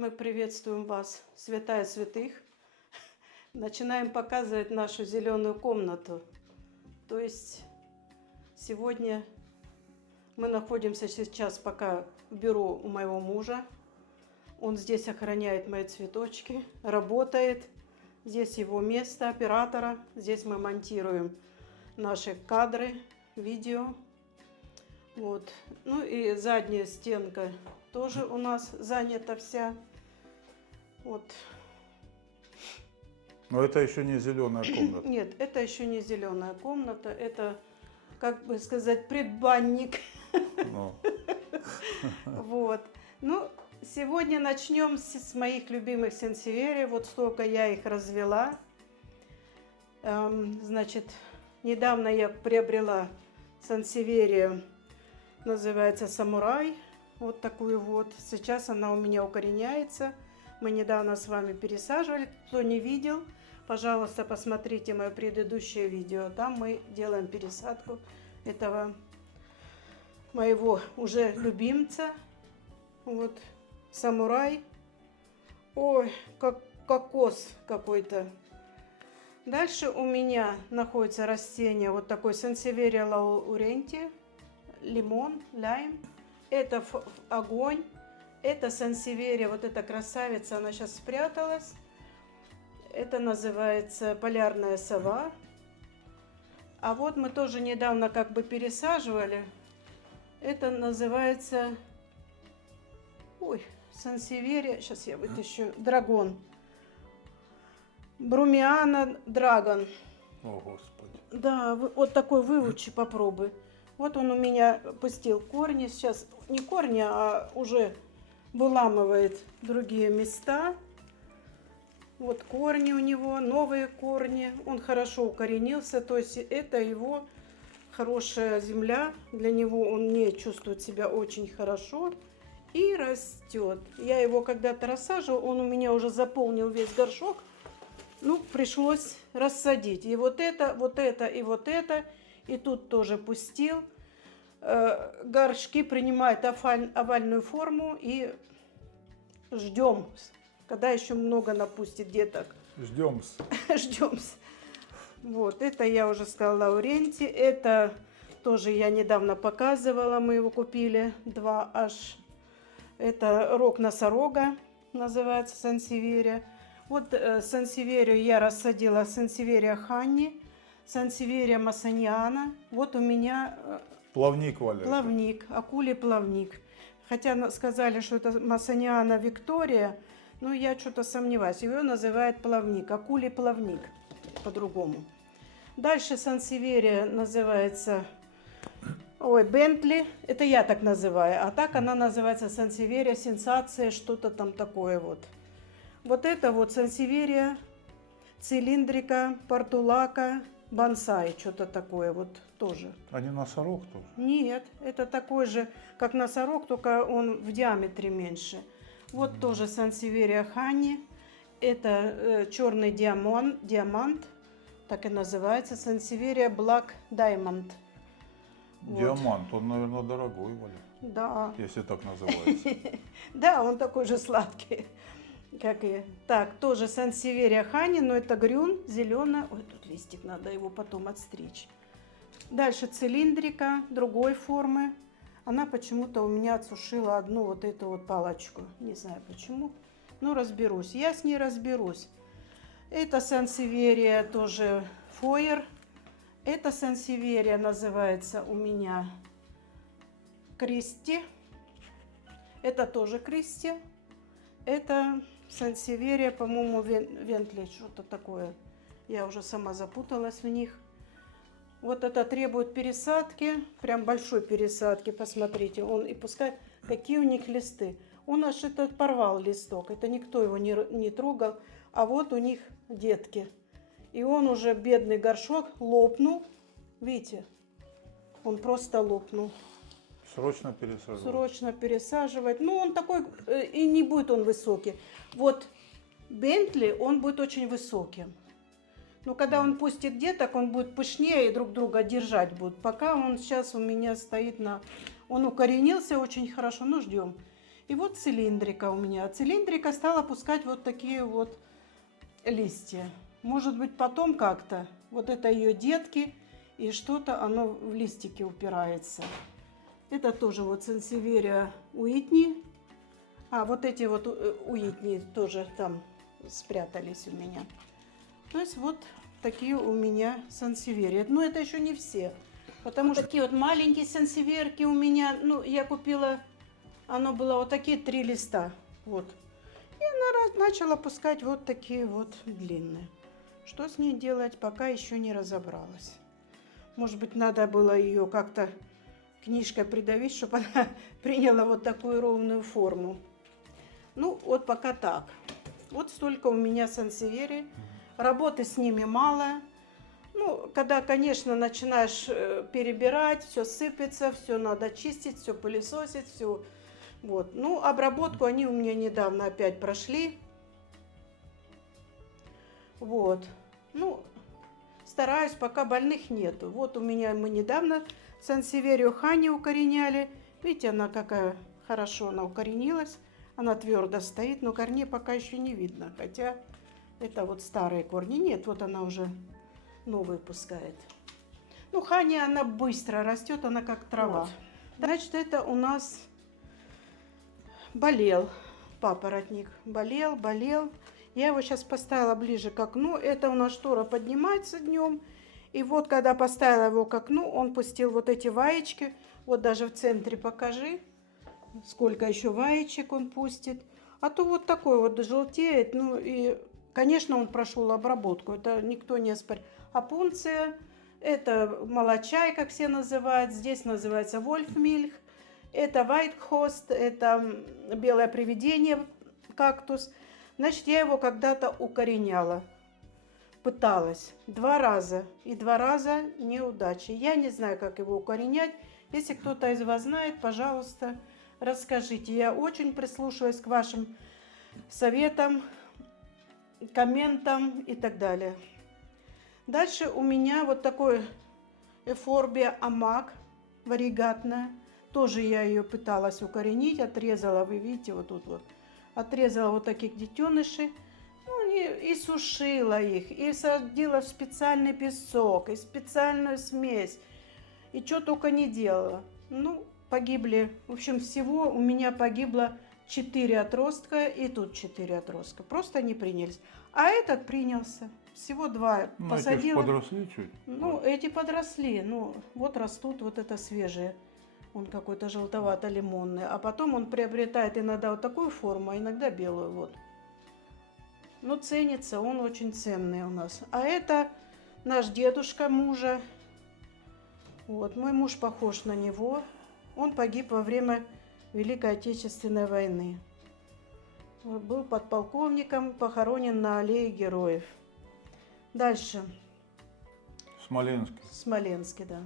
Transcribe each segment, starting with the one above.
Мы приветствуем вас, святая святых. Начинаем показывать нашу зеленую комнату. То есть сегодня мы находимся сейчас пока в бюро у моего мужа. Он здесь охраняет мои цветочки, работает. Здесь его место оператора. Здесь мы монтируем наши кадры, видео. Вот. Ну и задняя стенка тоже у нас занята вся. Вот. Но это еще не зеленая комната. Нет, это еще не зеленая комната. Это, как бы сказать, предбанник. Ну, Вот. Ну, сегодня начнем с моих любимых сансевиерий. Вот столько я их развела. Значит, недавно я приобрела сансеверию, называется «Самурай». Вот такую вот. Сейчас она у меня укореняется. Мы недавно с вами пересаживали. Кто не видел, пожалуйста, посмотрите мое предыдущее видео. Там мы делаем пересадку этого моего уже любимца. Вот, самурай. Ой, как кокос какой-то. Дальше у меня находится растение вот такой сансеверия лауренти. Лимон, лайм. Это огонь. Это сансеверия, вот эта красавица, она сейчас спряталась. Это называется полярная сова. А вот мы тоже недавно как бы пересаживали. Это называется... Ой, сансеверия. Сейчас я вытащу. Драгон. Брумиана драгон. о господи. Да, вот такой вывучи, попробуй. Вот он у меня пустил корни. Сейчас не корни, а уже выламывает другие места. Вот корни у него, новые корни. Он хорошо укоренился. То есть это его хорошая земля. Для него он не чувствует себя очень хорошо. И растет. Я его когда-то рассаживала. Он у меня уже заполнил весь горшок. Ну, пришлось рассадить. И вот это, и вот это. И тут тоже пустил. Горшки принимают овальную форму. И ждем, когда еще много напустит деток. Ждем. Ждем. Вот, это я уже сказала лауренти. Это тоже я недавно показывала. Мы его купили. 2H. Это рог носорога. Называется сансеверия. Вот сансеверию я рассадила. Сансеверия ханни. Сансеверия массаниана. Вот у меня... Плавник валяет. Плавник, акулий плавник. Хотя сказали, что это массаниана Виктория, но я что-то сомневаюсь. Ее называют плавник, акулий плавник по-другому. Дальше сансеверия называется, Бентли, это я так называю, а так она называется сансеверия сенсация, что-то там такое вот. Вот это вот сансеверия цилиндрика, портулака, бонсай, что-то такое вот тоже. А не носорог тоже? Нет, это такой же, как носорог, только он в диаметре меньше. Вот тоже сансеверия ханни. Это черный диамант, так и называется. Сансеверия Black Diamond. Диамант, он, наверное, дорогой валяет. Да. Если так называется. Да, он такой же сладкий, как и... Так, тоже сансеверия ханни, но это грюн, зеленая. Ой, тут листик, надо его потом отстричь. Дальше цилиндрика другой формы. Она почему-то у меня отсушила одну вот эту вот палочку. Не знаю почему. Но разберусь. Я с ней разберусь. Это сансеверия тоже фойер. Это сансеверия называется у меня Кристи. Это тоже Кристи. Это сансеверия, по-моему, Вентли. Что-то такое. Я уже сама запуталась в них. Вот это требует пересадки, прям большой пересадки, посмотрите. Он и пускай, какие у них листы. Он аж этот порвал листок, это никто его не трогал. А вот у них детки. И он уже, бедный горшок, лопнул. Видите, он просто лопнул. Срочно пересаживать. Срочно пересаживать. Ну, он такой, и не будет он высокий. Вот Бентли, он будет очень высоким. Но когда он пустит деток, он будет пышнее и друг друга держать будут. Пока он сейчас у меня стоит на... Он укоренился очень хорошо, ну ждем. И вот цилиндрика у меня. Цилиндрика стала пускать вот такие вот листья. Может быть, потом как-то. Вот это ее детки, и что-то оно в листики упирается. Это тоже вот сансеверия Уитни. А вот эти вот Уитни тоже там спрятались у меня. То есть вот такие у меня сансеверии. Но это еще не все. Потому что такие вот маленькие сансеверки у меня, ну, я купила, оно было вот такие 3 листа. Вот. И она начала пускать вот такие вот длинные. Что с ней делать, пока еще не разобралась. Может быть, надо было ее как-то книжкой придавить, чтобы она приняла вот такую ровную форму. Ну, вот пока так. Вот столько у меня сансеверий. Работы с ними мало. Ну, когда, конечно, начинаешь перебирать, все сыпется, все надо чистить, все пылесосить, все. Вот. Ну, обработку они у меня недавно опять прошли. Вот. Ну, стараюсь, пока больных нету. Вот у меня мы недавно сансеверию Хани укореняли. Видите, она какая хорошо она укоренилась. Она твердо стоит, но корней пока еще не видно. Хотя это вот старые корни. Нет, вот она уже новые пускает. Ну, Хани, она быстро растет, она как трава. Вот. Значит, это у нас болел папоротник. Болел. Я его сейчас поставила ближе к окну. Это у нас штора поднимается днем. И вот, когда поставила его к окну, он пустил вот эти ваечки. Вот даже в центре покажи, сколько еще ваечек он пустит. А то вот такой вот желтеет. Ну и, конечно, он прошел обработку. Это никто не спорит. Опунция, это молочай, как все называют. Здесь называется вольфмильх. Это вайтхост, это белое привидение, кактус. Значит, я его когда-то укореняла. Пыталась 2 раза. И 2 раза неудачи. Я не знаю, как его укоренять. Если кто-то из вас знает, пожалуйста, расскажите. Я очень прислушиваюсь к вашим советам, комментам и так далее. Дальше у меня вот такой эфорбия амак варигатная. Тоже я ее пыталась укоренить. Отрезала, вы видите, вот тут вот. Отрезала вот таких детенышей. Ну, и сушила их. И садила в специальный песок. И специальную смесь. И что только не делала. Ну, погибли. В общем, всего у меня погибло 4 отростка. И тут 4 отростка. Просто не принялись. А этот принялся. Всего 2 Ну, посадила. эти ж подросли чуть. Ну, эти подросли. Ну, вот растут, вот это свежие. Он какой-то желтовато-лимонный. А потом он приобретает иногда вот такую форму, а иногда белую. Вот. Ну, ценится, он очень ценный у нас. А это наш дедушка мужа. Вот, мой муж похож на него. Он погиб во время Великой Отечественной войны. Вот, был подполковником, похоронен на аллее героев. Дальше. Смоленский. Смоленский, да.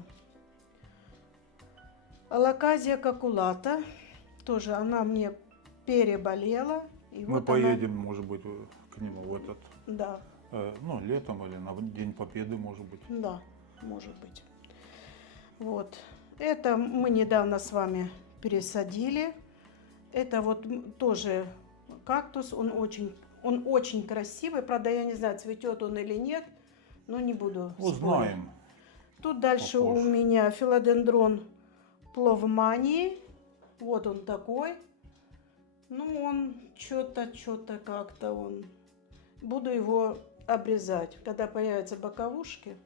Алаказия кокулата. Тоже она мне переболела. И Мы вот поедем, может быть, к нему в этот, Да, ну, летом или на День Победы, может быть. да, может быть. Вот. Это мы недавно с вами пересадили. Это вот тоже кактус. Он очень красивый. Правда, я не знаю, цветет он или нет. Но не буду спорить. Узнаем. Тут дальше Похож. у меня филодендрон пловмании. Вот он такой. Ну, он что-то как-то он. Буду его обрезать, когда появятся боковушки.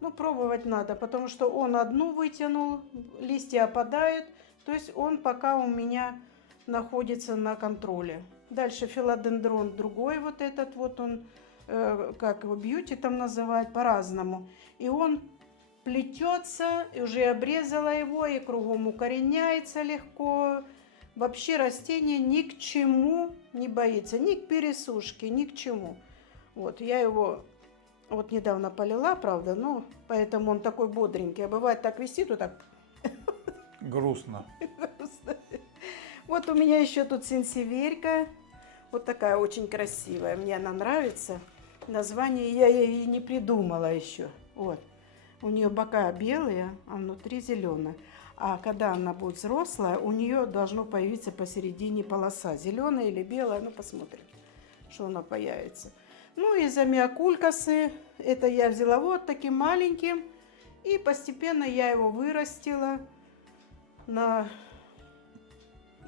Ну, пробовать надо, потому что он одну вытянул, листья опадают. То есть он пока у меня находится на контроле. Дальше филодендрон другой, вот этот вот он, как его, бьюти там называют, по-разному. И он плетется, и уже обрезала его, и кругом укореняется легко. Вообще растение ни к чему не боится, ни к пересушке, ни к чему. Вот, я его вот недавно полила, правда, но поэтому он такой бодренький. А бывает так висит, вот так. Грустно. Вот у меня еще тут сенсеверька. Вот такая очень красивая. Мне она нравится. Название я ей не придумала еще. Вот. У нее бока белые, а внутри зеленые. А когда она будет взрослая, у нее должно появиться посередине полоса. Зеленая или белая, ну посмотрим, что она появится. Ну и замиокулькасы, это я взяла вот таким маленьким. И постепенно я его вырастила на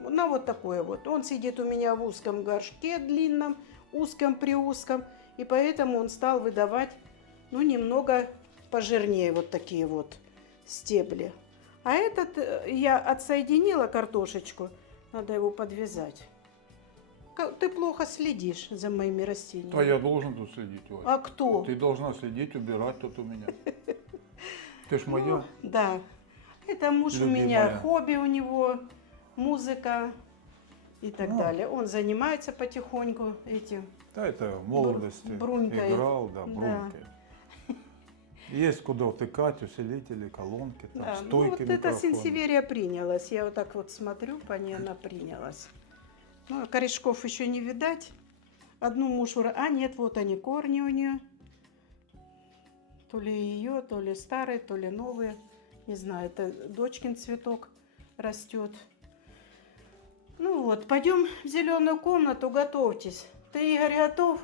вот такое вот. Он сидит у меня в узком горшке длинном, узком-приузком. И поэтому он стал выдавать, ну, немного пожирнее вот такие вот стебли. А этот я отсоединила картошечку. Надо его подвязать. Ты плохо следишь за моими растениями. А я должен тут следить, Оль. А кто? Ты должна следить, убирать тут у меня. Ты ж моя. Да. Это муж у Любимая. меня, хобби у него, музыка и так Ну. далее. Он занимается потихоньку этим. Да, это в молодости брунькой. играл, да, Да. брунькой. Есть куда втыкать, усилители, колонки, там, Да. Ну стойки, вот эта микрофоны. сенсеверия принялась. Я вот так вот смотрю, по ней она принялась. Ну, корешков еще не видать. Одну муж А, нет, вот они, корни у нее. То ли ее, то ли старые, то ли новые. Не знаю, это дочкин цветок растет. Ну вот, пойдем в зеленую комнату, готовьтесь. Ты, Игорь, готов?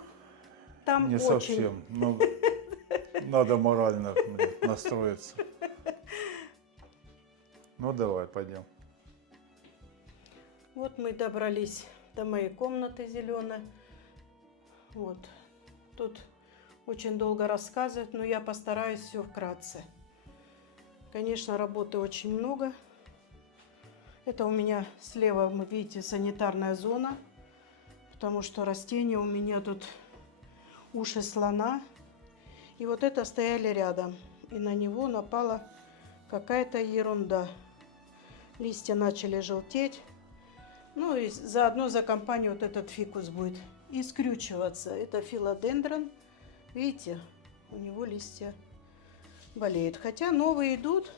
Там Не очень... совсем. Но надо морально настроиться. Ну давай, пойдем. Вот мы добрались до моей комнаты зеленой. Вот. Тут очень долго рассказывать, но я постараюсь все вкратце. Конечно, работы очень много. Это у меня слева, вы видите, санитарная зона, потому что растения у меня тут уши слона. И вот это стояли рядом, и на него напала какая-то ерунда. Листья начали желтеть. Ну и заодно за компанию вот этот фикус будет и скрючиваться. Это филодендрон. Видите, у него листья болеют. Хотя новые идут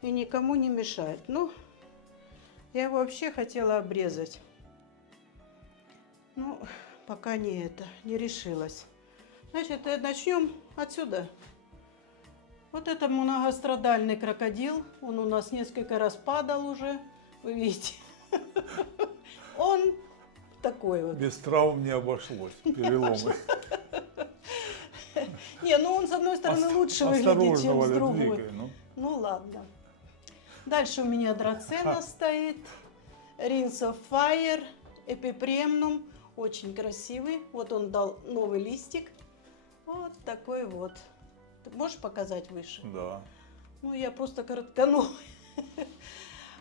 и никому не мешают. Ну, я его вообще хотела обрезать. Ну, пока не решилась. Значит, начнем отсюда. Вот это многострадальный крокодил. Он у нас несколько раз падал уже. Вы видите. Он такой вот. Без травм не обошлось. Переломы. Не, ну он с одной стороны лучше выглядит, чем с Валя, другой. двигай, ну. Ну ладно. Дальше у меня драцена стоит. Rings of Fire, эпипремнум. Очень красивый. Вот он дал новый листик. Вот такой вот. Ты можешь показать выше? Да. Ну, я просто коротконовый.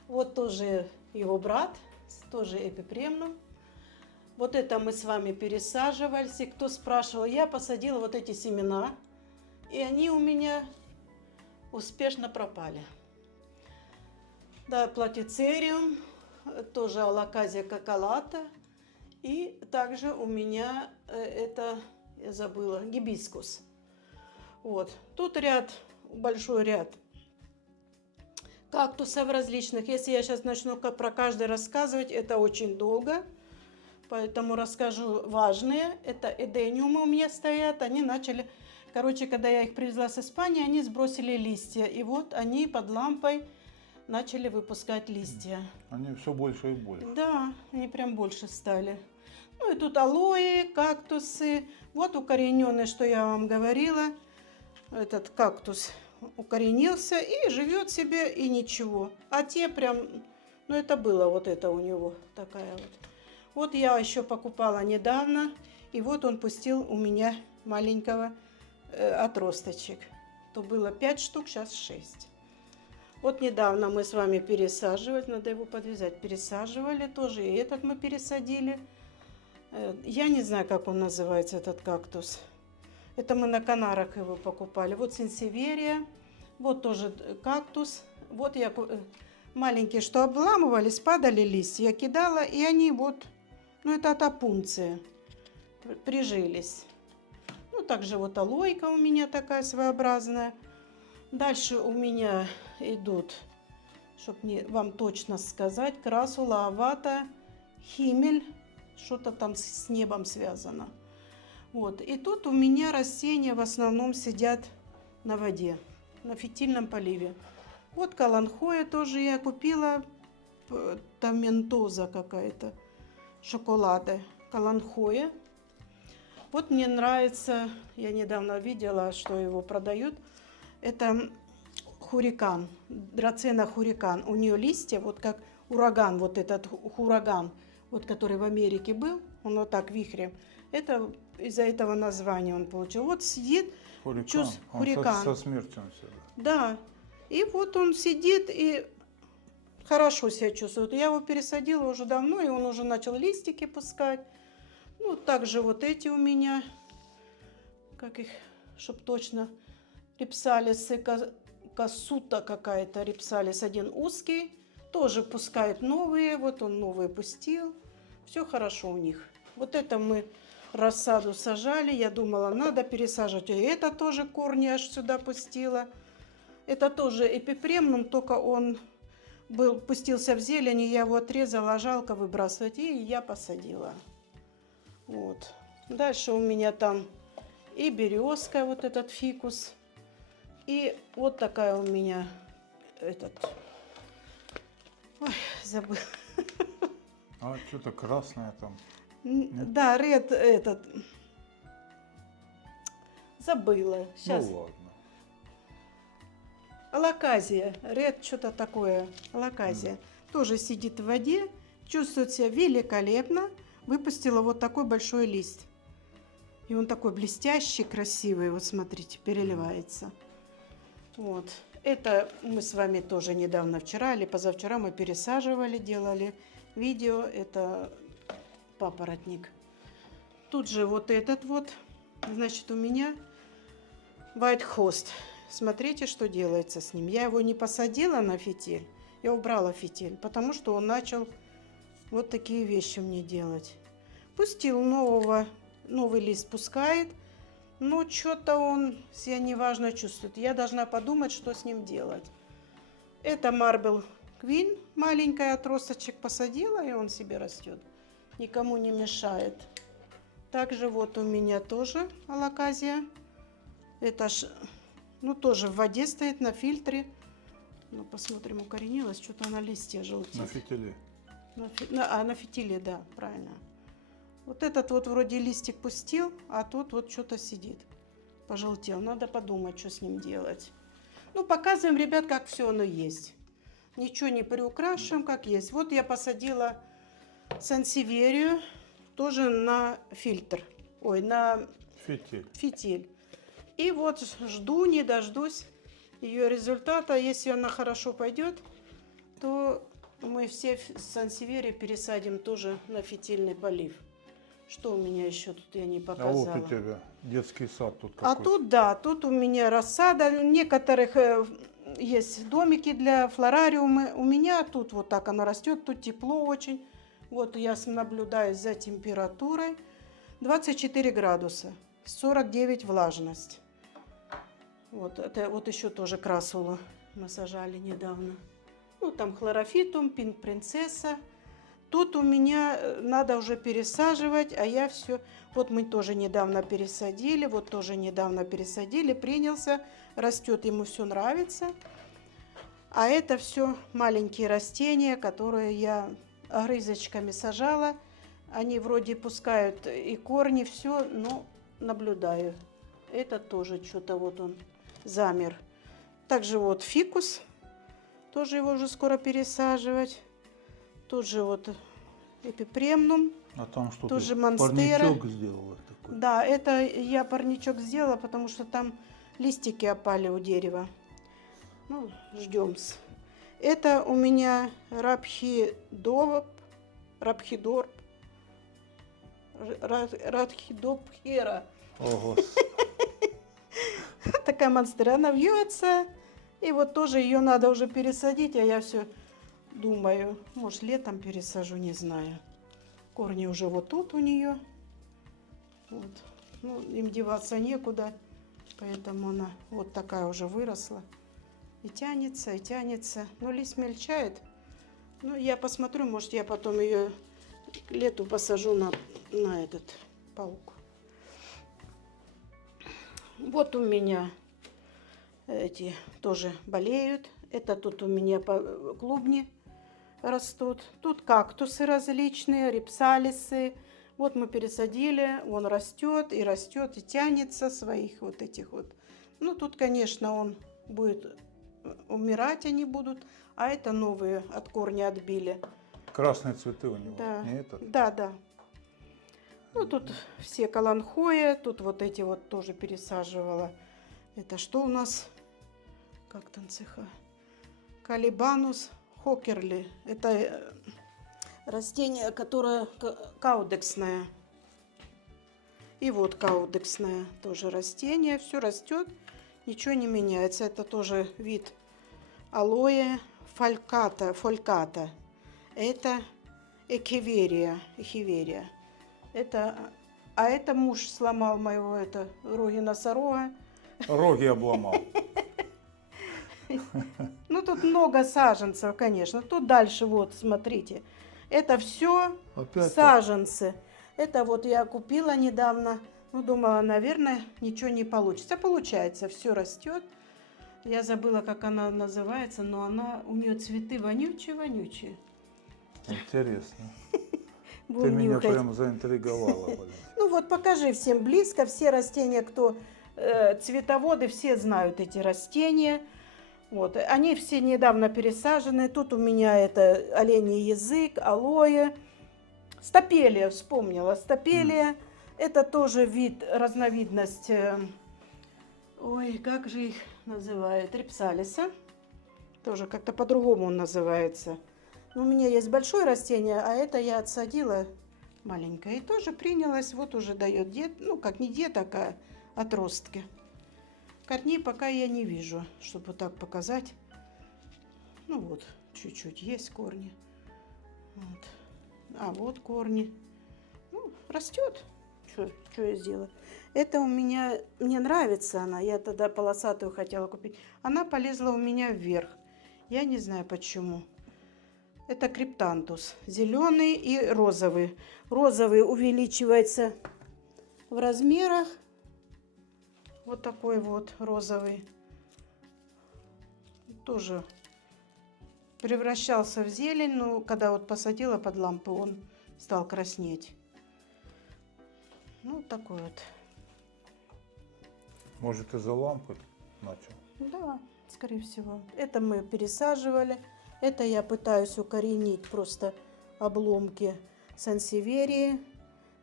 Вот тоже его брат, тоже эпипремнум. Вот это мы с вами пересаживались. И кто спрашивал, я посадила вот эти семена, и они у меня успешно пропали. Да, платицериум, тоже алаказия какалата. И также у меня это, я забыла, гибискус. Вот. Тут большой ряд кактусов различных. Если я сейчас начну про каждый рассказывать, это очень долго. Поэтому расскажу важные. Это эдениумы у меня стоят. Они начали, короче, когда я их привезла с Испании, они сбросили листья. И вот они под лампой начали выпускать листья. Они все больше и больше. Да, они прям больше стали. Ну и тут алоэ, кактусы. Вот укорененный, что я вам говорила. Этот кактус укоренился и живет себе, и ничего. А те прям, ну это было вот это у него такая вот. Вот я еще покупала недавно, и вот он пустил у меня маленького отросточек. То было 5 штук, сейчас 6. Вот недавно мы с вами пересаживали, надо его подвязать, пересаживали тоже, и этот мы пересадили. Я не знаю, как он называется, этот кактус. Это мы на Канарах его покупали. Вот сенсеверия, вот тоже кактус. Вот я маленькие, что обламывались, падали листья, я кидала, и они вот, ну это от опунции, прижились. Ну также вот алойка у меня такая своеобразная. Дальше у меня идут, чтобы вам точно сказать, красула, авата, химель, что-то там с небом связано. Вот. И тут у меня растения в основном сидят на воде, на фитильном поливе. Вот каланхоя тоже я купила. Там ментоза какая-то. Шоколада. Каланхоя. Вот мне нравится, я недавно видела, что его продают. Это хурикан, драцена хурикан. У нее листья, вот как ураган, вот этот хураган, вот который в Америке был, он вот так вихрем. Это из-за этого названия он получил. Вот сидит, Хурикан. Он хурикан. со смертью всегда. Да, и вот он сидит и хорошо себя чувствует. Я его пересадила уже давно, и он уже начал листики пускать. Ну, также вот эти у меня, как их, чтоб точно, рипсалисы, касута какая-то, рипсалис один узкий, тоже пускают новые, вот он новые пустил, все хорошо у них. Вот это мы рассаду сажали, я думала, надо пересаживать, и это тоже корни аж сюда пустила. Это тоже эпипремнум, только он пустился в зелень, и я его отрезала, жалко выбрасывать, и я посадила. Вот. Дальше у меня там и березка, вот этот фикус, и вот такая у меня этот. Ой, забыл. А что-то красное там. Да, ред этот. Забыла. Сейчас. Ну ладно. Алаказия. Ред что-то такое. Алаказия. Тоже сидит в воде, чувствует себя великолепно. Выпустила вот такой большой лист. И он такой блестящий, красивый. Вот смотрите, переливается. Вот. Это мы с вами тоже недавно, вчера или позавчера мы пересаживали, делали видео. Это папоротник. Тут же вот этот вот. Значит, у меня white host. Смотрите, что делается с ним. Я его не посадила на фитиль. Я убрала фитиль, потому что он начал вот такие вещи мне делать. Пустил новый лист пускает, но что-то он себя неважно чувствует. Я должна подумать, что с ним делать. Это Marble Queen, маленькая отросточек посадила, и он себе растет. Никому не мешает. Также вот у меня тоже алаказия. Это ну тоже в воде стоит, на фильтре. Ну, посмотрим, укоренилась. Что-то она листья желтеет. На фитиле. На фитиле, да, правильно. Вот этот вот вроде листик пустил, а тут вот что-то сидит. Пожелтел. Надо подумать, что с ним делать. Ну, показываем, ребят, как все оно есть. Ничего не приукрашиваем, как есть. Вот я посадила сансеверию тоже на фильтр. Ой, на фитиль. И вот жду, не дождусь ее результата. Если она хорошо пойдет, то мы все сансеверии пересадим тоже на фитильный полив. Что у меня еще тут я не показала? А вот у тебя детский сад тут А какой. тут, да, тут у меня рассада. У некоторых есть домики для флорариума. У меня тут вот так оно растет, тут тепло очень. Вот я наблюдаю за температурой. 24 градуса, 49 влажность. Вот, это вот еще тоже красулу мы сажали недавно. Ну, там хлорофитум, пинк принцесса. Тут у меня надо уже пересаживать, а я все... Вот мы тоже недавно пересадили, вот тоже недавно пересадили, принялся, растет, ему все нравится. А это все маленькие растения, которые я огрызочками сажала. Они вроде пускают и корни, все, но наблюдаю. Это тоже что-то вот он замер. Также вот фикус, тоже его уже скоро пересаживать. Тут же вот эпипремнум. А там что-то тоже монстера. парничок сделала такой. Да, это я парничок сделала, потому что там листики опали у дерева. Ну, ждем. Это у меня рапхидорп, радхидопхера. Ого. Такая монстера, она вьется. И вот тоже ее надо уже пересадить, а я все думаю, может летом пересажу, не знаю. Корни уже вот тут у нее. Вот. Ну, им деваться некуда, поэтому она вот такая уже выросла. И тянется, и тянется. Но лист мельчает. Ну, я посмотрю, может, я потом ее к лету посажу на этот паук. Вот у меня эти тоже болеют. Это тут у меня клубни растут. Тут кактусы различные, рипсалисы. Вот мы пересадили, он растет, и тянется своих вот этих вот. Ну, тут, конечно, он будет умирать, они будут. А это новые от корня отбили. Красные цветы у него. Да, Не этот? да, да. Ну, тут все каланхоя, тут вот эти вот тоже пересаживала. Это что у нас? Как танцеха? Калибанус хокерли. Это растение, которое каудексное. И вот каудексное тоже растение. Все растет, ничего не меняется. Это тоже вид алоэ фольката. Это эхиверия. А это муж сломал моего роги носорога. Роги обломал. Ну, тут много саженцев, конечно. Тут дальше, вот, смотрите. Это все Опять саженцы. Это вот я купила недавно. Ну, думала, наверное, ничего не получится. Получается, все растет. Я забыла, как она называется, но у нее цветы вонючие. Интересно. Ты Будем меня нюхать. прям заинтриговала, блин. Ну вот покажи всем близко. Все растения, кто цветоводы, все знают эти растения. Вот. Они все недавно пересажены. Тут у меня это оленей язык, алоэ. Стапелия, вспомнила. Стапелия это тоже вид, разновидность, ой, как же их называют, рипсалиса. Тоже как-то по-другому он называется. Но у меня есть большое растение, а это я отсадила маленькое. И тоже принялась, вот уже дает ну как не деток, а отростки. Корней пока я не вижу, чтобы вот так показать. Ну вот, чуть-чуть есть корни. Вот. А вот корни. Ну, растет. Что я сделаю? Это у меня, мне нравится она. Я тогда полосатую хотела купить. Она полезла у меня вверх. Я не знаю почему. Это криптантус. Зеленый и розовый. Розовый увеличивается в размерах. Вот такой вот розовый. Тоже превращался в зелень, но когда вот посадила под лампу, он стал краснеть. Ну, вот такой вот. Может, из-за лампы начал? Да, скорее всего. Это мы пересаживали. Это я пытаюсь укоренить просто обломки сансеверии.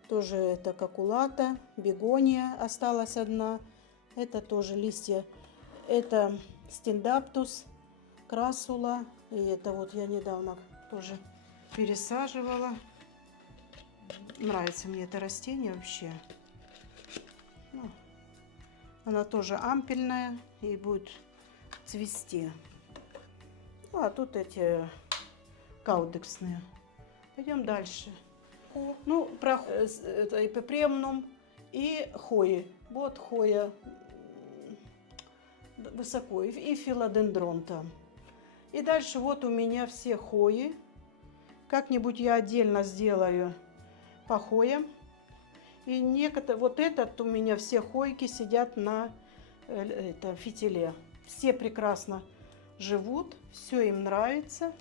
Тоже это какулата, бегония осталась одна. Это тоже листья. Это стендаптус, красула. И это вот я недавно тоже пересаживала. Нравится мне это растение вообще. Ну, она тоже ампельная и будет цвести. Ну, а тут эти каудексные. Пойдем дальше. Ну, про это эпипремнум и хои. Вот хоя высоко. И филодендрон там. И дальше вот у меня все хои. Как-нибудь я отдельно сделаю по хоям. И некоторые, вот этот у меня все хойки сидят на фитиле. Все прекрасно живут, все им нравится,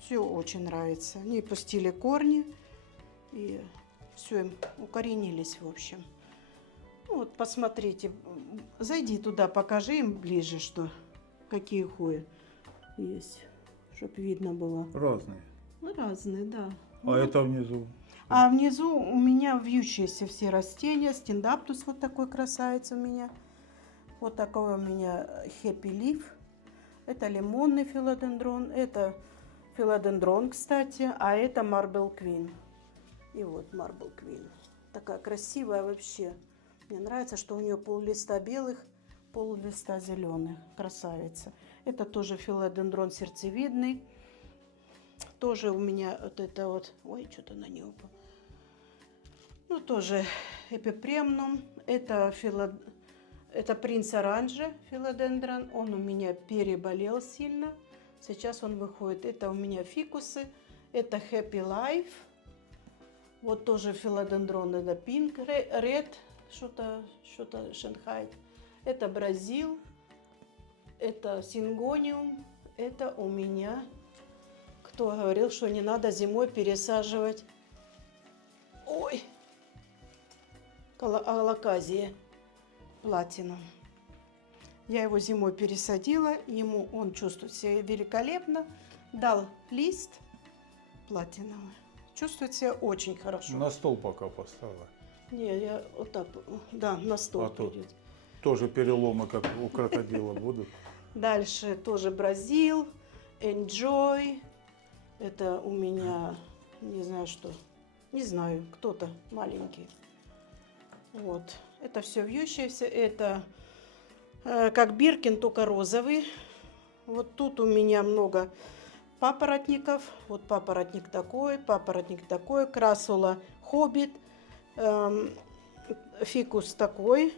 все очень нравится. Они пустили корни и все им укоренились, в общем. Ну, вот посмотрите, зайди туда, покажи им ближе, что какие хои есть, чтобы видно было. Разные. Ну, разные, да. А это внизу? А внизу у меня вьющиеся все растения. Стендаптус вот такой красавец у меня. Вот такой у меня Happy Leaf. Это лимонный филодендрон. Это филодендрон, кстати. А это Marble Queen. И вот Marble Queen. Такая красивая вообще. Мне нравится, что у нее пол листа белых, пол листа зеленых. Красавица. Это тоже филодендрон сердцевидный. Тоже у меня вот это вот... Ой, что-то на нее упало. Ну, тоже эпипремнум. Это принц оранжа, филодендрон. Он у меня переболел сильно. Сейчас он выходит. Это у меня фикусы. Это Happy Life. Вот тоже филодендрон. Это Pink Red. Что-то Шанхай. Это Бразил. Это Сингониум. Это у меня, кто говорил, что не надо зимой пересаживать. Ой, алаказия платинум. Я его зимой пересадила, ему он чувствует себя великолепно. Дал лист платиновый. Чувствует себя очень хорошо. На стол пока поставила. Не, я вот так, да, на стол А то пойдет. тоже переломы, как у крокодила, будут. Дальше тоже Бразил, Enjoy. Это у меня, не знаю что, не знаю, кто-то маленький. Вот. Это все вьющееся. Это как Биркин, только розовый. Вот тут у меня много папоротников. Вот папоротник такой, красула хоббит, фикус такой.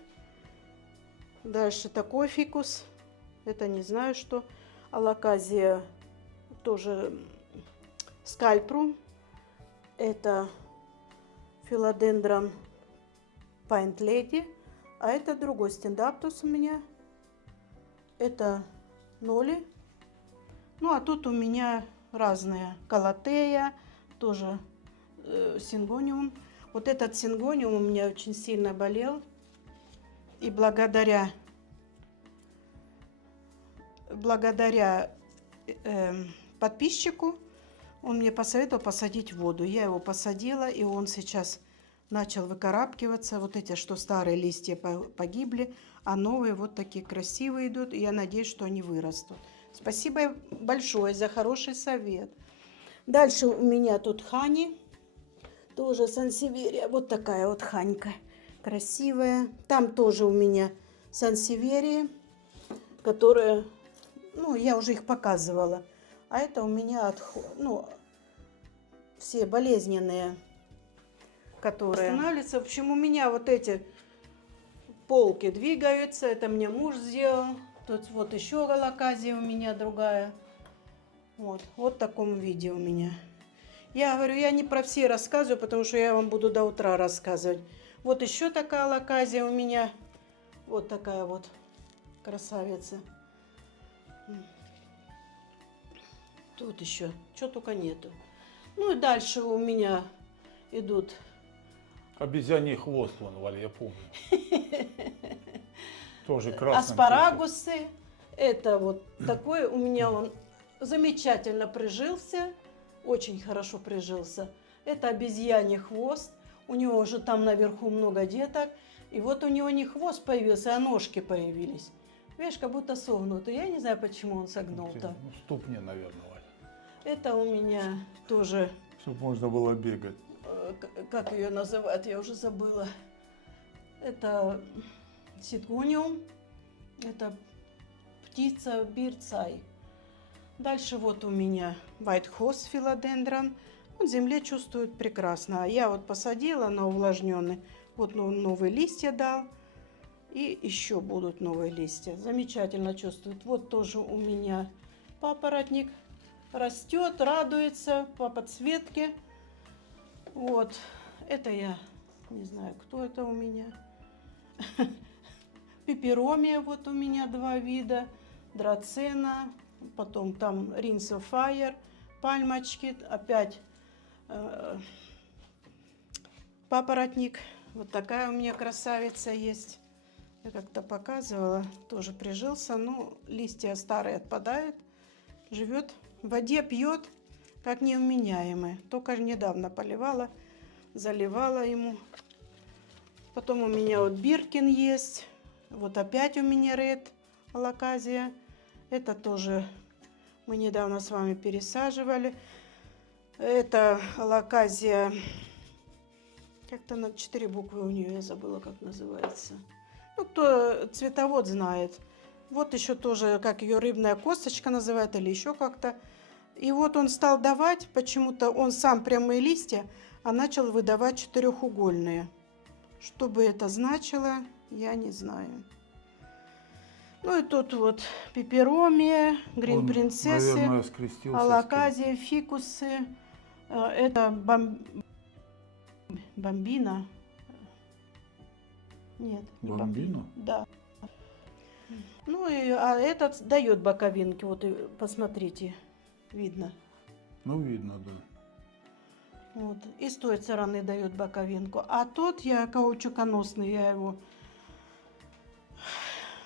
Дальше такой фикус. Это не знаю что. Алаказия тоже скальпрум. Это филодендрон Pint Lady. А это другой стендаптус у меня. Это ноли. Ну, а тут у меня разные. Калатея, тоже сингониум. Вот этот сингониум у меня очень сильно болел. И благодаря подписчику он мне посоветовал посадить в воду. Я его посадила, и он сейчас начал выкарабкиваться. Вот эти, что старые листья погибли, а новые вот такие красивые идут. И я надеюсь, что они вырастут. Спасибо большое за хороший совет. Дальше у меня тут хани. Тоже сансеверия. Вот такая вот ханька. Красивая. Там тоже у меня сансеверии, которые, ну, я уже их показывала. А это у меня все болезненные, которые останавливаются. В общем, у меня вот эти полки двигаются. Это мне муж сделал. Тут вот еще алаказия у меня другая. Вот в таком виде у меня. Я говорю, я не про все рассказываю, потому что я вам буду до утра рассказывать. Вот еще такая алаказия у меня. Вот такая вот красавица. Тут еще, что только нету. Ну и дальше у меня идут... Обезьяний хвост, вон, Валь, я помню. Тоже красный. Аспарагусы. Это вот такой у меня он замечательно прижился. Очень хорошо прижился. Это обезьяний хвост. У него уже там наверху много деток. И вот у него не хвост появился, а ножки появились. Видишь, как будто согнутый. Я не знаю, почему он согнул-то. Ну, ступни, наверное, Валь. Это у меня тоже... Чтобы можно было бегать. Как ее называют, я уже забыла. Это ситгониум. Это птица бирцай. Дальше вот у меня white host филодендрон. Он в земле чувствует прекрасно. Я вот посадила на увлажненный. Вот новые листья дал. И еще будут новые листья. Замечательно чувствует. Вот тоже у меня папоротник. Растет, радуется по подсветке. Вот. Это я не знаю, кто это у меня. Пеперомия вот у меня два вида. Драцена. Потом там Rings of Fire. Пальмочки. Опять папоротник. Вот такая у меня красавица есть. Я как-то показывала. Тоже прижился. Ну, листья старые отпадают. Живет в воде, пьет, как невменяемый. Только недавно поливала, заливала ему. Потом у меня вот Биркин есть. Вот опять у меня Ред алаказия. Это тоже мы недавно с вами пересаживали. Это алаказия. Как-то на 4 буквы у нее, я забыла, как называется. Ну, кто цветовод знает. Вот еще тоже, как ее рыбная косточка называют, или еще как-то. И вот он стал давать, почему-то он сам прямые листья, а начал выдавать четырехугольные. Что бы это значило, я не знаю. Ну и тут вот пеперомия, грин принцессы, алаказия, фикусы. Это бомбина. Нет. Бомбина? Да. Ну, а этот дает боковинки. Вот, и посмотрите, видно. Ну, видно, да. Вот. И с той стороны дает боковинку. А тот я каучуконосный, я его...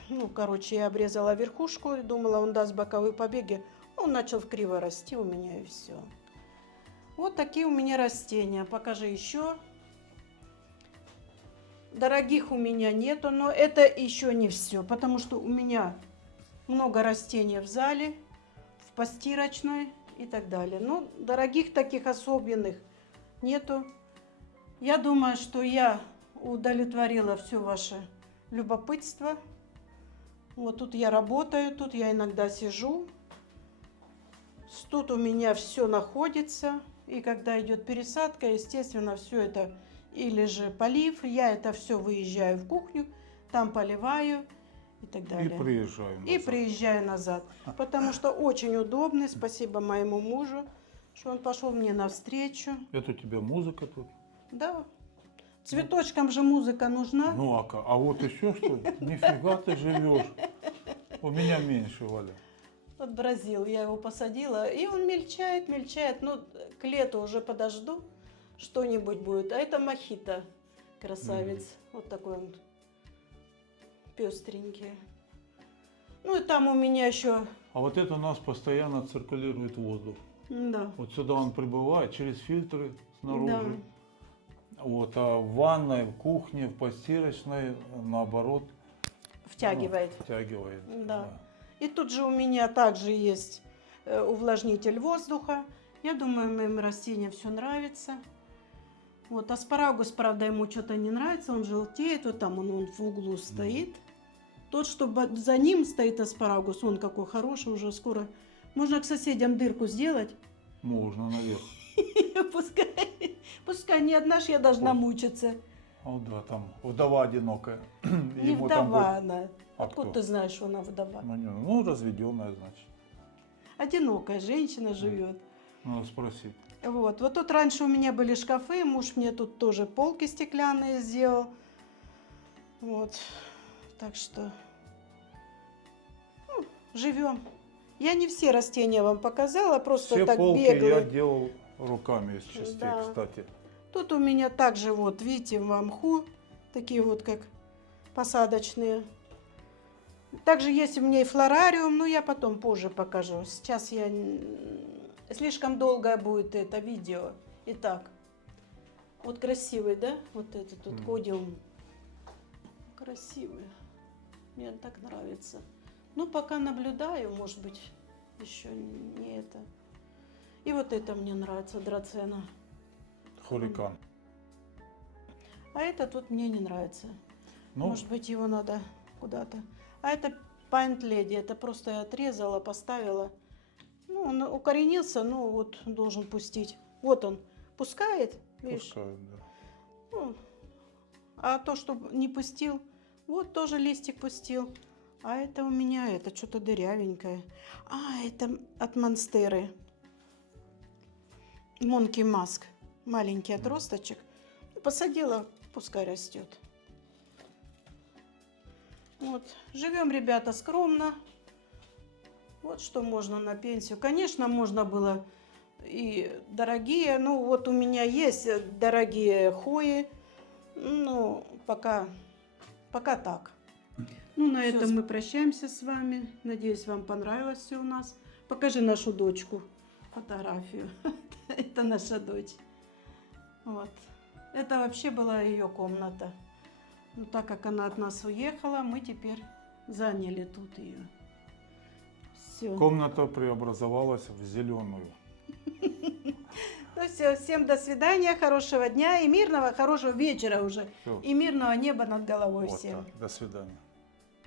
Ну, короче, я обрезала верхушку и думала, он даст боковые побеги. Он начал криво расти у меня, и все. Вот такие у меня растения. Покажи еще. Дорогих у меня нету, но это еще не все, потому что у меня много растений в зале, в постирочной и так далее. Но дорогих таких особенных нету. Я думаю, что я удовлетворила все ваше любопытство. Вот тут я работаю, тут я иногда сижу. Тут у меня все находится. И когда идет пересадка, естественно, все это или же полив, я это все выезжаю в кухню, там поливаю и так далее. И приезжаю И назад. приезжаю назад. Потому что очень удобно. Спасибо моему мужу, что он пошел мне навстречу. Это у тебя музыка тут? Да. Цветочкам же музыка нужна. Ну, а вот еще что? Нифига ты живешь. У меня меньше, Валя. Вот бразил, я его посадила, и он мельчает, мельчает. Ну, к лету уже подожду, что-нибудь будет. А это мохито, красавец. Вот такой он пестренький. Ну, и там у меня еще... А вот это у нас постоянно циркулирует воздух. Да. Вот сюда он прибывает через фильтры снаружи. Да. Вот, а в ванной, в кухне, в постирочной, наоборот, Втягивает. ну, втягивает. Да. И тут же у меня также есть увлажнитель воздуха. Я думаю, моим растениям все нравится. Вот аспарагус, правда, ему что-то не нравится, он желтеет, вот там он в углу стоит. Тот, что за ним стоит аспарагус, он какой хороший, уже скоро. Можно к соседям дырку сделать. Можно наверх. Пускай не одна ж я должна мучиться. А вот да, там вдова одинокая. Не Ему там вдова будет- она. А Откуда кто? ты знаешь, что она вдова? Ну, разведенная, значит. Одинокая женщина живет. Надо спросить. Вот тут раньше у меня были шкафы, муж мне тут тоже полки стеклянные сделал. Вот, так что живем. Я не все растения вам показала, просто Все так полки бегло. я делал руками из частей, Да. кстати. Тут у меня также вот, видите, в мху, такие вот как посадочные. Также есть у меня и флорариум, но я потом позже покажу. Сейчас я... Слишком долгое будет это видео. Итак, вот красивый, да? Вот этот вот кодиум. Красивый. Мне так нравится. Ну, пока наблюдаю, может быть, еще не это. И вот это мне нравится, драцена. Хурикан. А это тут мне не нравится. Ну, Может быть, его надо куда-то. А это Pint Lady. Это просто я отрезала, поставила. Ну, он укоренился, ну вот должен пустить. Вот он пускает, видишь? пускай, да. Ну, а то, что не пустил, вот тоже листик пустил. А это у меня, это что-то дырявенькое. А, это от Монстеры. Монки Маск. Маленький отросточек. Посадила, пускай растет. Вот. Живем, ребята, скромно. Вот что можно на пенсию. Конечно, можно было и дорогие. Ну, вот у меня есть дорогие хои. Ну, пока так. Ну, на этом мы прощаемся с вами. Надеюсь, вам понравилось все у нас. Покажи нашу дочку. Фотографию. Это наша дочь. Вот. Это вообще была ее комната. Но так как она от нас уехала, мы теперь заняли тут ее. Все. Комната преобразовалась в зеленую. Ну все, всем до свидания, хорошего дня и мирного, хорошего вечера уже. Всё. И мирного неба над головой Вот всем. так. До свидания.